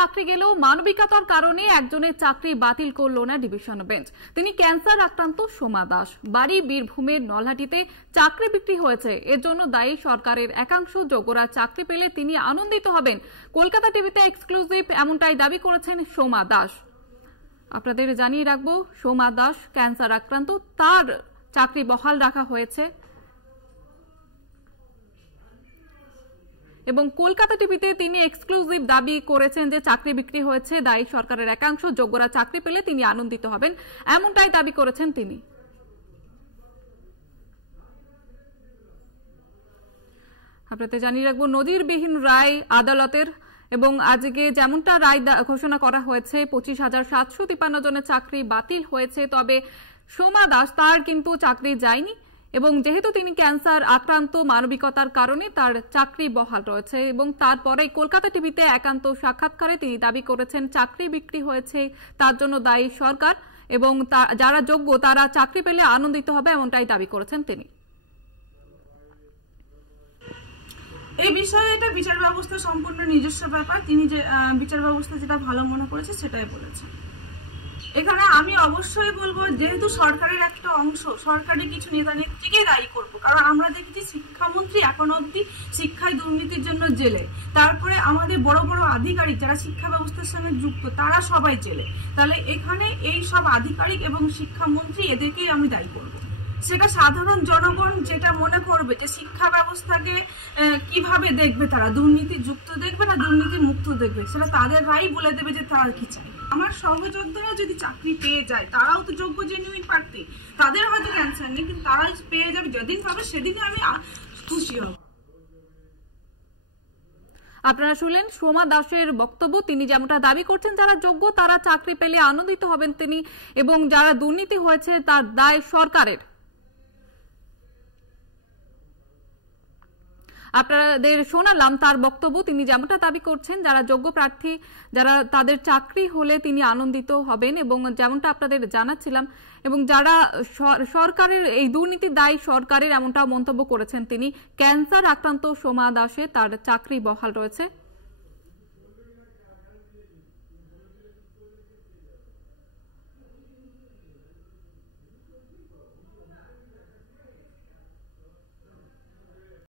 চাকরি গেলেও মানবিকতার কারণে একজনের চাকরি বাতিল করল না ডিভিশন বেঞ্চ। তিনি ক্যান্সার আক্রান্ত সোমা দাস, বাড়ি বীরভূমের নলহাটিতে। চাকরি বিক্রি হয়েছে, এর জন্য দায়ী সরকারের একাংশ। যোগ্যরা চাকরি পেলে তিনি আনন্দিত হবেন। কলকাতা টিভিতে এক্সক্লুসিভ এমনটাই দাবি করেছেন সোমা দাস। আপনাদের জানিয়ে রাখবো, সোমা দাস ক্যান্সার আক্রান্ত, তার চাকরি বহাল রাখা হয়েছে এবং কলকাতা টিভিতে তিনি এক্সক্লুসিভ দাবি করেছেন যে চাকরি বিক্রি হয়েছে, দায়ী সরকারের একাংশ। যোগ্যরা চাকরি পেলে তিনি আনন্দিত হবেন, এমনটাই দাবি করেছেন তিনি। আপনাদের জানিয়ে রাখবো, নজিরবিহীন রায় আদালতের এবং আজকে যেমনটা রায় ঘোষণা করা হয়েছে, 25,753 জনের চাকরি বাতিল হয়েছে। তবে সোমা দাস, তার কিন্তু চাকরি যায়নি এবং যেহেতু তিনি ক্যান্সার আক্রান্ত, মানবিকতার কারণে তার চাকরি বহাল রয়েছে। এবং তারপরে কলকাতা টিভিতে একান্ত সাক্ষাৎকারে তিনি দাবি করেছেন চাকরি বিক্রি হয়েছে, তার জন্য দায়ী সরকার এবং যারা যোগ্য তারা চাকরি পেলে আনন্দিত হবে, এমনটাই দাবি করেছেন তিনি। এই বিষয়ে এটা বিচার ব্যবস্থা সম্পূর্ণ নিজস্ব ব্যাপার, তিনি যে বিচার ব্যবস্থা যেটা ভালো মনে করেছে সেটাই বলেছেন। এখানে আমি অবশ্যই বলবো, যেহেতু সরকারের একটা অংশ, সরকারি কিছু নেতা নেত্রীকে দায়ী করবো। কারণ আমরা দেখেছি শিক্ষামন্ত্রী এখন অব্দি শিক্ষায় দুর্নীতির জন্য জেলে, তারপরে আমাদের বড় বড় আধিকারিক যারা শিক্ষা ব্যবস্থার সঙ্গে যুক্ত তারা সবাই জেলে। তাহলে এখানে এই সব আধিকারিক এবং শিক্ষামন্ত্রী এদেরকেই আমি দায়ী করবো। সেটা সাধারণ জনগণ যেটা মনে করবে যে শিক্ষা ব্যবস্থাকে কিভাবে দেখবে, তারা দুর্নীতি যুক্ত দেখবে না দুর্নীতি মুক্ত দেখবে, সেটা তাদের রায় বলে দেবে যে তারা কি চায়। আমার সহযোদ্ধারাও যদি চাকরি পেয়ে যায়, তারাও তো যোগ্য জেনুইন প্রার্থী, তাদের হয়তো ক্যান্সার নেই কিন্তু তারা পেয়ে যাবে, যেদিন পাবে সেদিনই আমি খুশি হব। আপনারা শুনলেন সোমা দাসের বক্তব্য। তিনি যেমনটা দাবি করছেন যারা যোগ্য তারা চাকরি পেলে আনন্দিত হবেন তিনি, এবং যারা দুর্নীতি হয়েছে তার দায় সরকারের। আপনাদের শোনালাম তার বক্তব্য। তিনি যেমনটা দাবি করছেন যারা যোগ্য প্রার্থী, যারা তাদের চাকরি হলে তিনি আনন্দিত হবেন এবং যেমনটা আপনাদের জানাচ্ছিলাম, এবং যারা সরকারের এই দুর্নীতির দায়ী সরকারের, এমনটা মন্তব্য করেছেন তিনি। ক্যান্সার আক্রান্ত সোমা দাসে তার চাকরি বহাল রয়েছে।